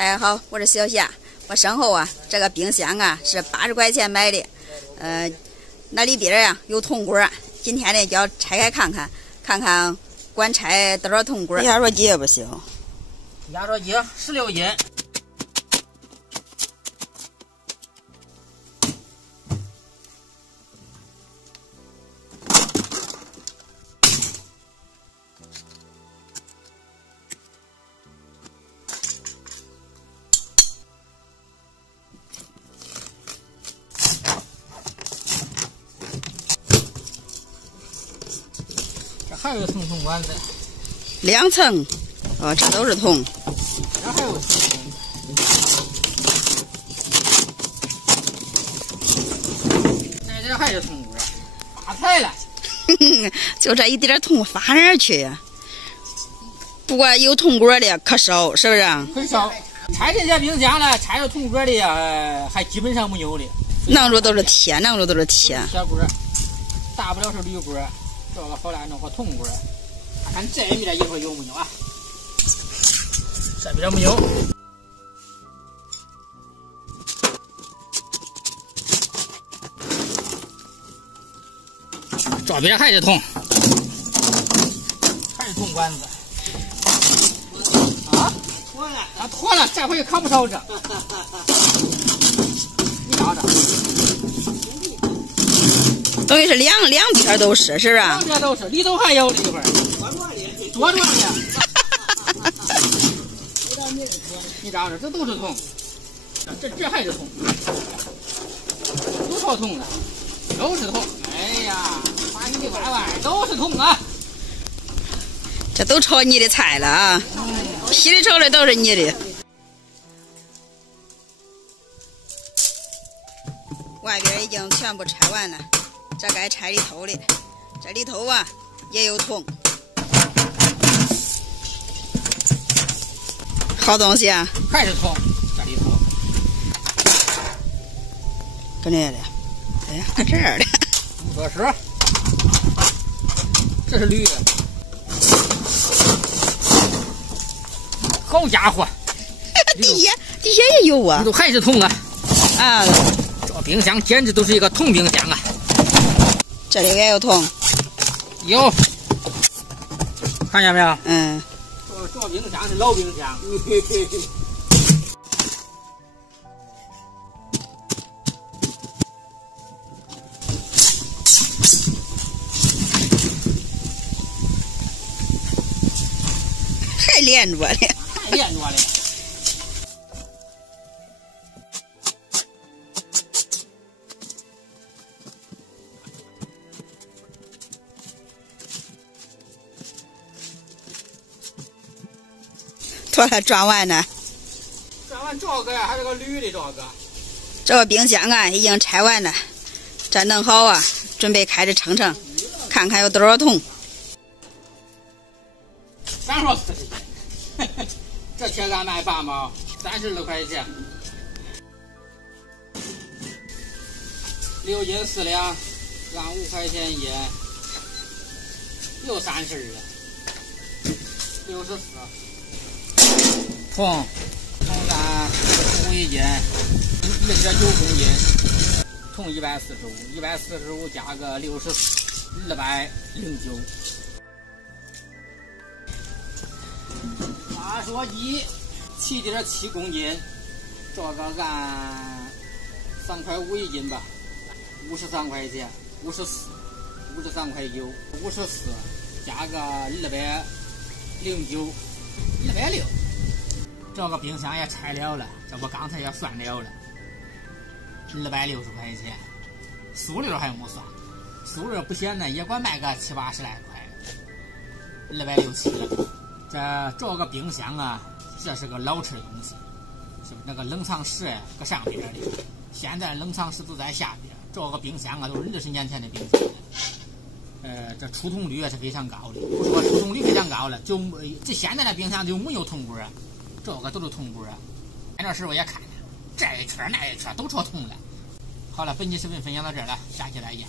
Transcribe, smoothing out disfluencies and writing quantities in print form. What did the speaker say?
大家好，我是小夏。我身后啊，这个冰箱啊是80块钱买的，那里边啊有铜锅。今天呢就要拆开看看，管拆多少铜锅。压缩机也不行，压缩机16斤。还有层铜管子，2层，哦，这都是铜。这还有层，这还是铜锅，发财了。就这一点铜发哪儿去呀？不过有铜锅的可少，是不是？很少。拆这些冰箱呢，拆了铜锅的还基本上没有的。弄着都是铁，弄着都是铁。铁锅，大不了是铝锅。这个好难弄个铜锅，看看这面一会儿有没有啊？这边没有。这边还是铜，还是铜管子。啊，脱了，啊脱了，这回看不着这。你找找。等于是两边都是，是不是？两边都是，里头还有一会儿，多壮的。你找找，这都是铜，这还是铜，都超铜了，都是铜。哎呀，把你的歪都是铜啊！这都炒你的菜了啊，劈的炒的都是你的。外边已经全部拆完了。这该拆里头的，这里头啊也有铜，好东西啊，还是铜，这里头，搁那的，哎呀，搁这儿的，不合适，这是铝的，好家伙，底下也有啊，里头还是铜啊，啊，这冰箱简直都是一个铜冰箱啊。这里也有铜，有，看见没有？嗯。这冰箱是老冰箱。还连着的。还连着的。把它装完呢，装完这个呀，还是个铝的这个。这个冰箱啊已经拆完了，这弄好啊，准备开始称，看看有多少铜。3说40斤，这铁杆卖8毛，32块钱。6斤4两，按5块钱一，又30了，64。铜干45一斤，1.9公斤，铜145加个64，209。压缩机7.7公斤，这个按3块5一斤吧，53块钱，53块9，54加个209，260。这个冰箱也拆了，这不刚才也算了，260块钱，塑料还没算，塑料不显呢，也管卖个70、80来块，260、7。这个冰箱啊，这是个老式的东西，是不是？那个冷藏室搁上边的，现在冷藏室都在下边。这个冰箱啊，都是20年前的冰箱了。这出铜率也是非常高的。不说出铜率非常高了，就这现在的冰箱就没有铜锅。这个都是铜锅，那时候我也看了，这一圈那一圈都成铜了。好了，本期视频分享到这儿了，下期再见。